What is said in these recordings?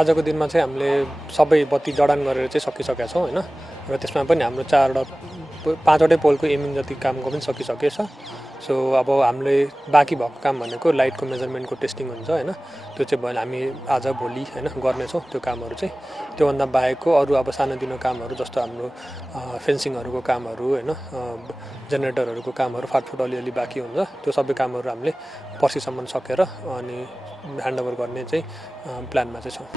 आजको दिनमा चाहिँ हामीले सबै बत्ती जडान गरेर चाहिँ सकिसकेका छौँ हैन र त्यसमा पनि हाम्रो 5वटै पोलको एमिङ जति कामको पनि सकिसकेछ। सो अब हामीले बाँकी भएको काम भनेको लाइटको मेजरमेन्टको टेस्टिङ हुन्छ हैन त्यो चाहिँ भयो हामी आज भोलि हैन गर्नेछौँ त्यो कामहरू चाहिँ। त्योभन्दा बाहेकको अरू अब सानोतिनो कामहरू जस्तो हाम्रो फेन्सिङहरूको कामहरू हैन जेनेरेटरहरूको कामहरू फाटफुट अलिअलि बाँकी हुन्छ त्यो सबै कामहरू हामीले पर्सिसम्म सकेर अनि ह्यान्डओभर गर्ने चाहिँ प्लानमा चाहिँ छौँ।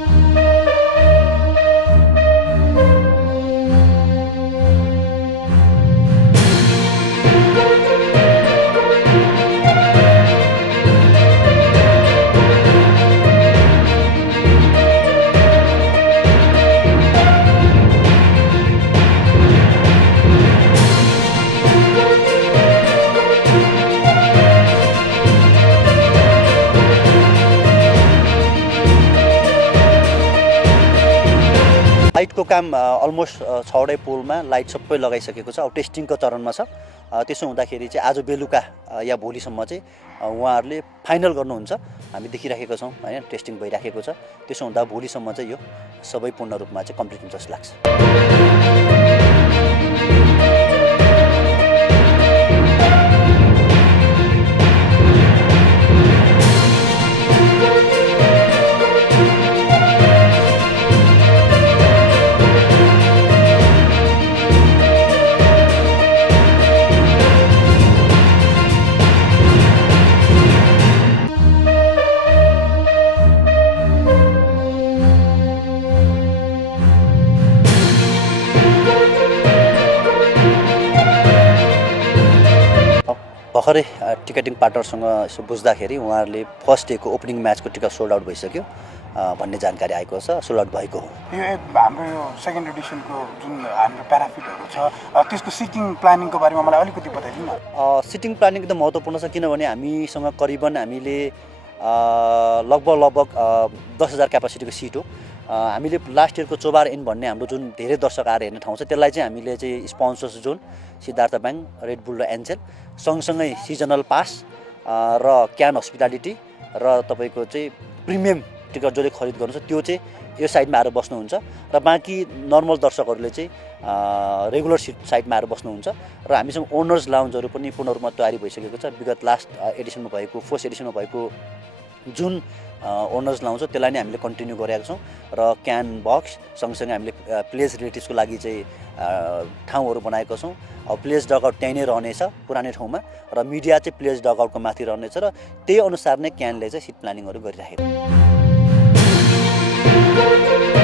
लाइटको काम अलमोस्ट 6वटै पोलमा लाइट सबै लगाइसकेको छ। अब टेस्टिङको चरणमा छ। त्यसो हुँदाखेरि चाहिँ आज बेलुका या भोलिसम्म चाहिँ उहाँहरूले फाइनल गर्नुहुन्छ। हामी देखिराखेको छौँ हैन टेस्टिङ भइराखेको छ। त्यसो हुँदा भोलिसम्म चाहिँ यो सबै पूर्ण रूपमा चाहिँ कम्प्लिट हुन्छ जस्तो लाग्छ। भर्खरै टिकटिङ पार्टनरसँग यसो बुझ्दाखेरि उहाँहरूले फर्स्ट डेको ओपनिङ म्याचको टिकट सोल्ड आउट भइसक्यो भन्ने जानकारी आएको छ। सोल्ड आउट भएको हो। यो हाम्रो यो सेकेन्ड एडिसनको जुन हाम्रो प्याराफिटहरू छ त्यसको सिटिङ प्लानिङको बारेमा मलाई अलिकति बताइदिनु न। सिटिङ प्लानिङ एकदम महत्त्वपूर्ण छ किनभने हामीसँग करिबन हामीले लगभग 10,000 क्यापासिटीको सिट हो। हामीले लास्ट इयरको चोबार इन भन्ने हाम्रो जुन धेरै दर्शक आएर हेर्ने ठाउँ छ त्यसलाई चाहिँ हामीले चाहिँ sponsors John Siddhartha bank red bull र एन्जेल सँगसँगै सिजनल पास र क्यान हस्पिटालिटी र तपाईँको चाहिँ प्रिमियम टिकट जसले खरिद गर्नुहुन्छ त्यो चाहिँ यो साइडमा आएर बस्नुहुन्छ र बाँकी नर्मल दर्शकहरूले चाहिँ रेगुलर सिट साइडमा आएर बस्नुहुन्छ र हामीसँग ओनर्स लाउन्जहरू पनि पूर्ण रूपमा तयारी भइसकेको छ। विगत लास्ट एडिसनमा भएको फर्स्ट एडिसनमा भएको जुन ओनर्स लाउँछ त्यसलाई नै हामीले कन्टिन्यू गरेका छौँ र क्यान बक्स सँगसँगै हामीले प्लेज रिलेटिभ्सको लागि चाहिँ ठाउँहरू बनाएको छौँ। अब प्लेज डगआउट त्यहीँ नै रहनेछ पुरानै ठाउँमा र मिडिया चाहिँ प्लेज डगआउटको माथि रहनेछ र त्यही अनुसार नै क्यानले चाहिँ सिट प्लानिङहरू गरिराखेको छ।